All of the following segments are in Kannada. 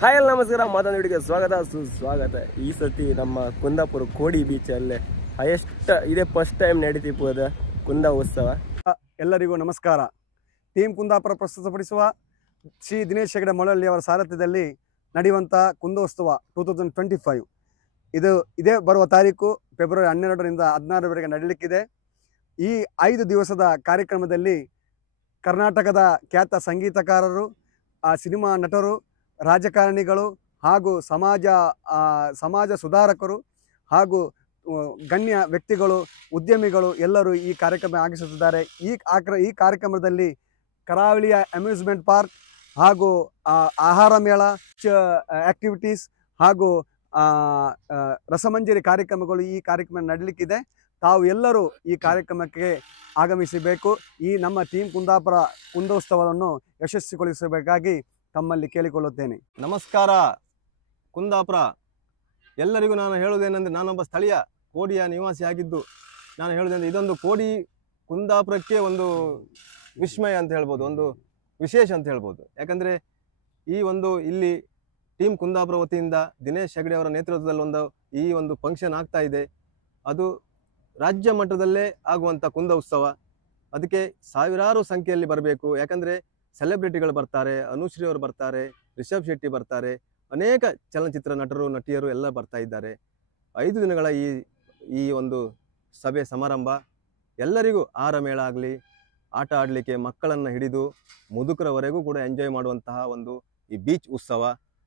ಹಾಯ್ ಎಲ್ಲ ನಮಸ್ಕಾರ. ಮತ್ತೊಂದು ವಿಡಿಯೋಗೆ ಸ್ವಾಗತ ಸುಸ್ವಾಗತ. ಈ ಸತಿ ನಮ್ಮ ಕುಂದಾಪುರ ಕೋಡಿ ಬೀಚಲ್ಲೇ ಹೈಯೆಸ್ಟ್ ಇದೇ ಫಸ್ಟ್ ಟೈಮ್ ನಡೀತಿಪ್ಪದ ಕುಂದ ಉತ್ಸವ. ಎಲ್ಲರಿಗೂ ನಮಸ್ಕಾರ. ಟೀಮ್ ಕುಂದಾಪುರ ಪ್ರಸ್ತುತಪಡಿಸುವ ಶ್ರೀ ದಿನೇಶ್ ಹೆಗಡೆ ಮೊಳಹಳ್ಳಿ ಅವರ ಸಾರಥ್ಯದಲ್ಲಿ ನಡೆಯುವಂಥ ಕುಂದೋತ್ಸವ 2025 ಇದೇ ಬರುವ ತಾರೀಕು ಫೆಬ್ರವರಿ 12ರಿಂದ 16ರವರೆಗೆ ನಡೆಯಲಿಕ್ಕಿದೆ. ಈ 5 ದಿವಸದ ಕಾರ್ಯಕ್ರಮದಲ್ಲಿ ಕರ್ನಾಟಕದ ಖ್ಯಾತ ಸಂಗೀತಕಾರರು, ಸಿನಿಮಾ ನಟರು, ರಾಜಕಾರಣಿಗಳು ಹಾಗೂ ಸಮಾಜ ಸುಧಾರಕರು ಹಾಗೂ ಗಣ್ಯ ವ್ಯಕ್ತಿಗಳು, ಉದ್ಯಮಿಗಳು ಎಲ್ಲರೂ ಈ ಕಾರ್ಯಕ್ರಮ ಆಗಿಸುತ್ತಿದ್ದಾರೆ. ಈ ಕಾರ್ಯಕ್ರಮದಲ್ಲಿ ಕರಾವಳಿಯ ಅಮ್ಯೂಸ್ಮೆಂಟ್ ಪಾರ್ಕ್ ಹಾಗೂ ಆಹಾರ ಮೇಳ, ಆಕ್ಟಿವಿಟೀಸ್ ಹಾಗೂ ರಸಮಂಜರಿ ಕಾರ್ಯಕ್ರಮಗಳು ಈ ಕಾರ್ಯಕ್ರಮ ನಡೆಯಲಿಕ್ಕಿದೆ. ತಾವು ಎಲ್ಲರೂ ಈ ಕಾರ್ಯಕ್ರಮಕ್ಕೆ ಆಗಮಿಸಬೇಕು. ಈ ನಮ್ಮ ಟೀಮ್ ಕುಂದಾಪುರ ಕುಂದೋತ್ಸವವನ್ನು ಯಶಸ್ವಿಗೊಳಿಸಬೇಕಾಗಿ ತಮ್ಮಲ್ಲಿ ಕೇಳಿಕೊಳ್ಳುತ್ತೇನೆ. ನಮಸ್ಕಾರ ಕುಂದಾಪುರ. ಎಲ್ಲರಿಗೂ ನಾನು ಹೇಳುವುದೇನೆಂದರೆ, ನಾನೊಬ್ಬ ಸ್ಥಳೀಯ ಕೋಡಿಯ ನಿವಾಸಿಯಾಗಿದ್ದು ನಾನು ಹೇಳುವುದೇನೆಂದರೆ, ಇದೊಂದು ಕೋಡಿ ಕುಂದಾಪುರಕ್ಕೆ ಒಂದು ವಿಸ್ಮಯ ಅಂತ ಹೇಳ್ಬೋದು, ಒಂದು ವಿಶೇಷ ಅಂತ ಹೇಳ್ಬೋದು. ಯಾಕಂದರೆ ಇಲ್ಲಿ ಟೀಮ್ ಕುಂದಾಪುರ ವತಿಯಿಂದ ದಿನೇಶ್ ಹೆಗಡೆ ಅವರ ನೇತೃತ್ವದಲ್ಲಿ ಈ ಒಂದು ಫಂಕ್ಷನ್ ಆಗ್ತಾ ಇದೆ. ಅದು ರಾಜ್ಯ ಮಟ್ಟದಲ್ಲೇ ಆಗುವಂಥ ಕುಂದ ಉತ್ಸವ. ಅದಕ್ಕೆ ಸಾವಿರಾರು ಸಂಖ್ಯೆಯಲ್ಲಿ ಬರಬೇಕು. ಯಾಕಂದರೆ ಸೆಲೆಬ್ರಿಟಿಗಳು ಬರ್ತಾರೆ, ಅನುಶ್ರೀ ಅವರು ಬರ್ತಾರೆ, ರಿಷಬ್ ಶೆಟ್ಟಿ ಬರ್ತಾರೆ, ಅನೇಕ ಚಲನಚಿತ್ರ ನಟರು ನಟಿಯರು ಎಲ್ಲ ಬರ್ತಾ ಇದ್ದಾರೆ. 5 ದಿನಗಳ ಈ ಒಂದು ಸಭೆ ಸಮಾರಂಭ ಎಲ್ಲರಿಗೂ ಆಹಾರ ಮೇಳ ಆಗಲಿ, ಆಟ ಆಡಲಿಕ್ಕೆ ಮಕ್ಕಳನ್ನು ಹಿಡಿದು ಮುದುಕರವರೆಗೂ ಕೂಡ ಎಂಜಾಯ್ ಮಾಡುವಂತಹ ಒಂದು ಈ ಬೀಚ್ ಉತ್ಸವ.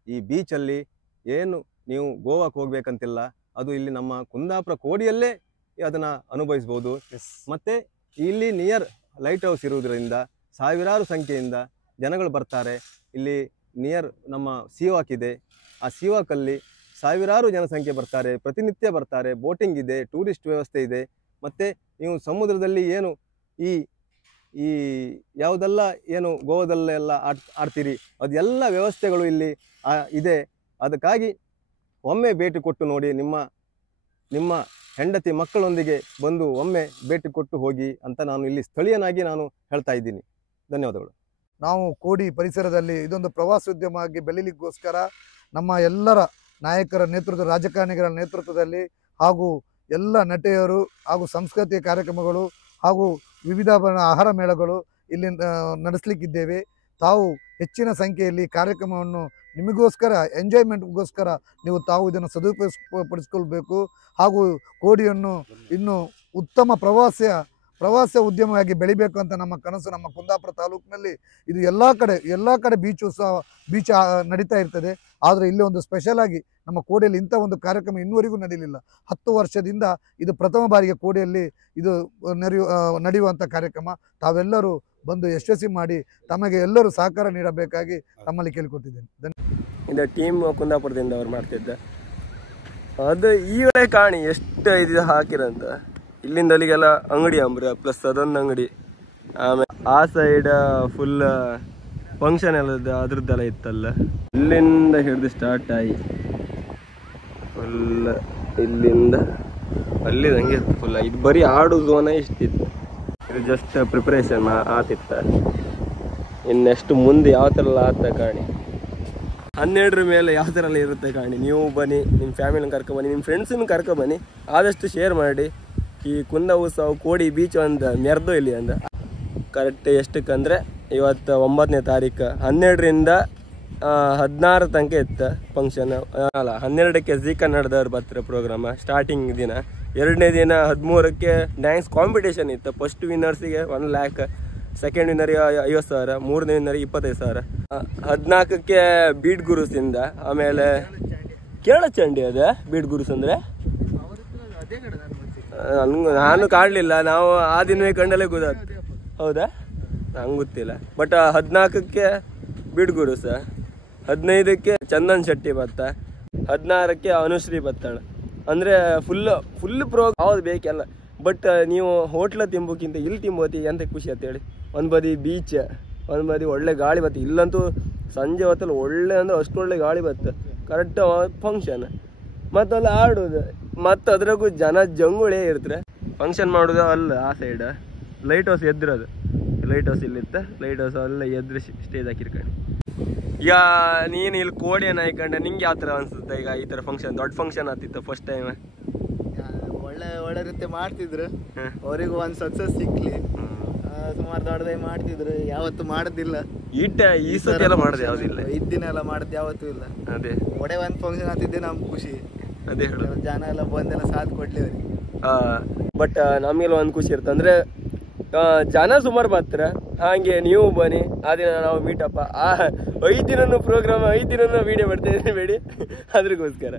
ಈ ಬೀಚಲ್ಲಿ ಏನು ನೀವು ಗೋವಾಕ್ಕೆ ಹೋಗ್ಬೇಕಂತಿಲ್ಲ, ಅದು ಇಲ್ಲಿ ನಮ್ಮ ಕುಂದಾಪುರ ಕೋಡಿಯಲ್ಲೇ ಅದನ್ನು ಅನುಭವಿಸ್ಬೋದು. ಮತ್ತು ಇಲ್ಲಿ ನಿಯರ್ ಲೈಟ್ ಹೌಸ್ ಇರುವುದರಿಂದ ಸಾವಿರಾರು ಸಂಖ್ಯೆಯಿಂದ ಜನಗಳು ಬರ್ತಾರೆ. ಇಲ್ಲಿ ನಿಯರ್ ನಮ್ಮ ಸೀವಾಕ್ ಇದೆ, ಆ ಸೀವಾಕಲ್ಲಿ ಸಾವಿರಾರು ಜನಸಂಖ್ಯೆ ಬರ್ತಾರೆ, ಪ್ರತಿನಿತ್ಯ ಬರ್ತಾರೆ. ಬೋಟಿಂಗ್ ಇದೆ, ಟೂರಿಸ್ಟ್ ವ್ಯವಸ್ಥೆ ಇದೆ. ಮತ್ತು ನೀವು ಸಮುದ್ರದಲ್ಲಿ ಏನು ಈ ಯಾವುದೆಲ್ಲ ಏನು ಗೋವಾದಲ್ಲೆಲ್ಲ ಆಡ್ತೀರಿ ಅದೆಲ್ಲ ವ್ಯವಸ್ಥೆಗಳು ಇಲ್ಲಿ ಇದೆ. ಅದಕ್ಕಾಗಿ ಒಮ್ಮೆ ಭೇಟಿ ಕೊಟ್ಟು ನೋಡಿ, ನಿಮ್ಮ ಹೆಂಡತಿ ಮಕ್ಕಳೊಂದಿಗೆ ಬಂದು ಒಮ್ಮೆ ಭೇಟಿ ಕೊಟ್ಟು ಹೋಗಿ ಅಂತ ನಾನು ಇಲ್ಲಿ ಸ್ಥಳೀಯನಾಗಿ ನಾನು ಹೇಳ್ತಾ ಇದ್ದೀನಿ. ಧನ್ಯವಾದಗಳು. ನಾವು ಕೋಡಿ ಪರಿಸರದಲ್ಲಿ ಇದೊಂದು ಪ್ರವಾಸೋದ್ಯಮ ಆಗಿ ಬೆಳೀಲಿಕ್ಕೋಸ್ಕರ ನಮ್ಮ ಎಲ್ಲರ ನಾಯಕರ ನೇತೃತ್ವ, ರಾಜಕಾರಣಿಗಳ ನೇತೃತ್ವದಲ್ಲಿ ಹಾಗೂ ಎಲ್ಲ ನಟಿಯರು ಹಾಗೂ ಸಾಂಸ್ಕೃತಿಕ ಕಾರ್ಯಕ್ರಮಗಳು ಹಾಗೂ ವಿವಿಧ ಆಹಾರ ಮೇಳಗಳು ಇಲ್ಲಿ ನಡೆಸಲಿಕ್ಕಿದ್ದೇವೆ. ತಾವು ಹೆಚ್ಚಿನ ಸಂಖ್ಯೆಯಲ್ಲಿ ಕಾರ್ಯಕ್ರಮವನ್ನು ನಿಮಗೋಸ್ಕರ ಎಂಜಾಯ್ಮೆಂಟ್ಗೋಸ್ಕರ ತಾವು ಇದನ್ನು ಸದುಪಯೋಗಪಡಿಸ್ಕೊಳ್ಬೇಕು. ಹಾಗೂ ಕೋಡಿಯನ್ನು ಇನ್ನೂ ಉತ್ತಮ ಪ್ರವಾಸ ಉದ್ಯಮವಾಗಿ ಬೆಳಿಬೇಕು ಅಂತ ನಮ್ಮ ಕನಸು. ನಮ್ಮ ಕುಂದಾಪುರ ತಾಲೂಕಿನಲ್ಲಿ ಇದು ಎಲ್ಲ ಕಡೆ ಬೀಚ್ ನಡೀತಾ ಇರ್ತದೆ. ಆದರೆ ಇಲ್ಲಿ ಒಂದು ಸ್ಪೆಷಲ್ ಆಗಿ ನಮ್ಮ ಕೋಡಿಯಲ್ಲಿ ಇಂಥ ಒಂದು ಕಾರ್ಯಕ್ರಮ ಇನ್ನುವರೆಗೂ ನಡೆಯಲಿಲ್ಲ. 10 ವರ್ಷದಿಂದ ಇದು ಪ್ರಥಮ ಬಾರಿಗೆ ಕೋಡಿಯಲ್ಲಿ ಇದು ನಡೆಯುವಂಥ ಕಾರ್ಯಕ್ರಮ. ತಾವೆಲ್ಲರೂ ಬಂದು ಯಶಸ್ವಿ ಮಾಡಿ ತಮಗೆ ಎಲ್ಲರೂ ಸಹಕಾರ ನೀಡಬೇಕಾಗಿ ತಮ್ಮಲ್ಲಿ ಕೇಳ್ಕೊತಿದ್ದೇನೆ. ಇದು ಟೀಮ್ ಕುಂದಾಪುರದಿಂದ ಅವ್ರು ಮಾಡ್ತಿದ್ದ. ಅದು ಈಗಲೇ ಕಾಣಿ ಎಷ್ಟು ಇದು ಹಾಕಿರಂತ. ಇಲ್ಲಿಂದ ಅಲ್ಲಿಗೆಲ್ಲ ಅಂಗಡಿ ಅಂಬ್ರ ಪ್ಲಸ್ ಅದೊಂದು ಅಂಗಡಿ. ಆಮೇಲೆ ಆ ಸೈಡ್ ಫುಲ್ ಫಂಕ್ಷನ್ ಎಲ್ಲ ಅದ್ರದ್ದೆಲ್ಲ ಇತ್ತಲ್ಲ. ಇಲ್ಲಿಂದ ಹಿಡಿದು ಸ್ಟಾರ್ಟ್ ಆಗಿ ಫುಲ್ ಇಲ್ಲಿಂದ ಅಲ್ಲಿ ಹಂಗೆ ಇತ್ತು ಫುಲ್. ಇದು ಬರೀ ಆಡು ಝೋನ ಇಷ್ಟಿತ್ತು. ಇದು ಜಸ್ಟ್ ಪ್ರಿಪ್ರೇಷನ್ ಆತಿತ್ತ. ಇನ್ನೆಷ್ಟು ಮುಂದೆ ಯಾವ ಥರ ಎಲ್ಲ ಆತ ಕಾಣಿ. 12ರ ಮೇಲೆ ಯಾವ ಥರ ಎಲ್ಲ ಇರುತ್ತೆ ಕಾಣಿ. ನೀವು ಬನ್ನಿ, ನಿಮ್ಮ ಫ್ಯಾಮಿಲಿನ ಕರ್ಕೊಬನ್ನಿ, ನಿಮ್ಮ ಫ್ರೆಂಡ್ಸನ್ನು ಕರ್ಕೊಬನ್ನಿ. ಆದಷ್ಟು ಶೇರ್ ಮಾಡಿ. ಈ ಕುಂದ ಉತ್ಸವ ಕೋಡಿ ಬೀಚ್ ಒಂದು ಮೆರೆದು ಇಲ್ಲಿ ಅಂದ ಕರೆಕ್ಟ್ ಎಷ್ಟಕ್ಕಂದರೆ ಇವತ್ತು 9ನೇ ತಾರೀಕು 12ರಿಂದ 16 ತನಕ ಇತ್ತು ಫಂಕ್ಷನ್. ಅಲ್ಲ 12ಕ್ಕೆ ಜೀ ಕನ್ನಡದವ್ರು ಬರ್ತಾರೆ ಪ್ರೋಗ್ರಾಮ ಸ್ಟಾರ್ಟಿಂಗ್ ದಿನ. 2ನೇ ದಿನ 13ಕ್ಕೆ ಡ್ಯಾನ್ಸ್ ಕಾಂಪಿಟೇಷನ್ ಇತ್ತು. ಫಸ್ಟ್ ವಿನ್ನರ್ಸಿಗೆ 1 ಲ್ಯಾಕ್, ಸೆಕೆಂಡ್ ವಿನ್ನರಿಗೆ 50,000, 3ನೇ ವಿನ್ನರಿಗೆ 25,000. 14ಕ್ಕೆ ಬೀಟ್ ಗುರುಸಿಂದ. ಆಮೇಲೆ ಕೇಳ ಚಂಡಿ ಅದ ಬೀಟ್ ಗುರುಸ್ ಅಂದರೆ ನಾನು ಕಾಣಲಿಲ್ಲ. ನಾವು ಆ ದಿನವೇ ಕಂಡಲ್ಲೇ ಗೊತ್ತಾಗ್ತದೆ. ಹೌದಾ, ನಂಗೆ ಗೊತ್ತಿಲ್ಲ. ಬಟ್ 14ಕ್ಕೆ ಬೀಟ್ ಗುರುಸ, 15ಕ್ಕೆ ಚಂದನ್ ಶೆಟ್ಟಿ ಬತ್ತ, 16ಕ್ಕೆ ಅನುಶ್ರೀ ಬತ್ತಾಳ. ಅಂದರೆ ಫುಲ್ ಯಾವ್ದು ಬೇಕೆಲ್ಲ. ಬಟ್ ನೀವು ಹೋಟ್ಲ ತಿಂಬೋಕ್ಕಿಂತ ಇಲ್ಲಿ ತಿಂಬೋತಿ ಎಂತ ಖುಷಿ ಅಂತೇಳಿ. ಒಂದು ಬದಿ ಬೀಚ್, ಒಂದು ಬದಿ ಒಳ್ಳೆ ಗಾಳಿ ಬತ್ತು. ಇಲ್ಲಂತೂ ಸಂಜೆ ಹೊತ್ತಲ್ಲಿ ಒಳ್ಳೆ ಅಂದರೆ ಅಷ್ಟು ಒಳ್ಳೆ ಗಾಳಿ ಬತ್ತು. ಕರೆಕ್ಟ್ ಫಂಕ್ಷನ್ ಮತ್ತು ಅಲ್ಲಿ ಆಡೋದು, ಮತ್ತು ಅದ್ರಾಗೂ ಜನ ಜಂಗುಳೇ ಇರ್ತಾರೆ. ಫಂಕ್ಷನ್ ಮಾಡೋದು ಅಲ್ಲ ಆ ಸೈಡ್ ಲೈಟ್ ಹೌಸ್ ಎದ್ದಿರೋದು. ಲೈಟ್ ಹೌಸ್ ಇಲ್ಲಿತ್ತು. ಲೈಟ್ ಹೌಸ್ ಅಲ್ಲ ಎದ್ರು ಸ್ಟೇಜ್ ಹಾಕಿರ್ಕೊಂಡು ಈಗ ನೀನು ಇಲ್ಲಿ ಕೋಡಿಯನ್ನು ಹಾಕೊಂಡೆ ನಿಂಗೆ ಯಾವ ಥರ ಅನ್ಸುತ್ತೆ ಈಗ ಈ ಥರ ಫಂಕ್ಷನ್ ದೊಡ್ಡ ಫಂಕ್ಷನ್ ಆಗ್ತಿತ್ತು ಫಸ್ಟ್ ಟೈಮ್? ಒಳ್ಳೆ ರೀತಿ ಮಾಡ್ತಿದ್ರು, ಅವರಿಗೂ ಒಂದು ಸಕ್ಸಸ್ ಸಿಕ್ಲಿ. ಸುಮಾರು ದೊಡ್ಡದಾಗಿ ಮಾಡ್ತಿದ್ರು, ಯಾವತ್ತು ಮಾಡೋದಿಲ್ಲ. ಈ ಸತಿ ಎಲ್ಲ ಮಾಡೋದು ಯಾವುದಿಲ್ಲ, ಇದ್ದಿನ ಎಲ್ಲ ಮಾಡೋದು ಯಾವತ್ತೂ ಇಲ್ಲ. ಅದೇ ಒಡೆ ಒಂದು ಫಂಕ್ಷನ್ ಆಗ್ತಿದ್ದೆ ನಮ್ಗೆ ಖುಷಿ. ಅದೇ ಹೇಳು, ಜನ ಎಲ್ಲ ಬಂದೆಲ್ಲ ಸಾಥ್ ಕೊಡ್ಲಿ ಅವ್ರಿಗೆ. ಬಟ್ ನಮಗೆಲ್ಲ ಒಂದು ಖುಷಿ ಇರುತ್ತೆ ಅಂದರೆ ಜನ ಸುಮಾರು ಬರ್ತಾರೆ, ಹಾಗೆ ನೀವು ಬನ್ನಿ ಆ ದಿನ ನಾವು ಮೀಟಪ್ಪ. 5 ದಿನನೂ ಪ್ರೋಗ್ರಾಮ್ 5 ದಿನನೂ ವೀಡಿಯೋ ಮಾಡ್ತಾ ಬೇಡಿ ಅದ್ರಿಗೋಸ್ಕರ.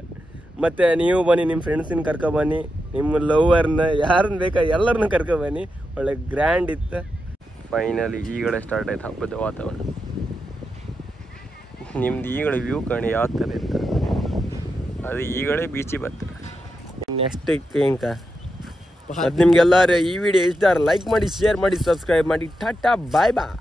ಮತ್ತು ನೀವು ಬನ್ನಿ, ನಿಮ್ಮ ಫ್ರೆಂಡ್ಸಿನ ಕರ್ಕೊಬನ್ನಿ, ನಿಮ್ಮ ಲವರ್ನ ಯಾರನ್ನ ಬೇಕಾ ಎಲ್ಲರನ್ನೂ ಕರ್ಕೊಬನ್ನಿ. ಒಳ್ಳೆ ಗ್ರ್ಯಾಂಡ್ ಇತ್ತು. ಫೈನಲಿ ಈಗಲೇ ಸ್ಟಾರ್ಟ್ ಆಯ್ತು ಹಬ್ಬದ ವಾತಾವರಣ. ನಿಮ್ದು ಈಗಲೇ ವ್ಯೂ ಕಾಣಿ ಯಾವ ಥರ ಇತ್ತು, ಅದು ಈಗಲೇ ಬೀಚಿಗೆ ಬರ್ತಾರೆ. ನೆಕ್ಸ್ಟ್ ಇಂಕ ಮತ್ತು ನಿಮ್ಗೆಲ್ಲರೂ ಈ ವಿಡಿಯೋ ಇಷ್ಟ ಲೈಕ್ ಮಾಡಿ, ಶೇರ್ ಮಾಡಿ, ಸಬ್ಸ್ಕ್ರೈಬ್ ಮಾಡಿ. ಟಾಟಾ ಬಾಯ್ ಬಾಯ್.